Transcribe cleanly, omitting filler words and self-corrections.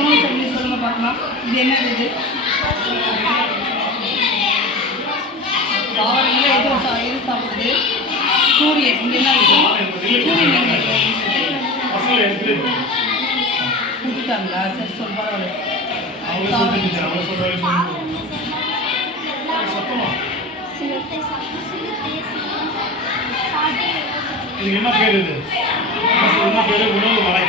உணவு சொல்லி சொல்லுங்க பார்க்கலாம். இது என்னது? இது தாவரங்கள எது சாப்பிடுது? சூரியன். இங்கே என்ன இருக்குது? சூரியன் கொடுத்தாங்களா? சரி சொல் பரவாயில்ல. இது என்ன பேர்? இது என்ன பேர்? உணவு வரை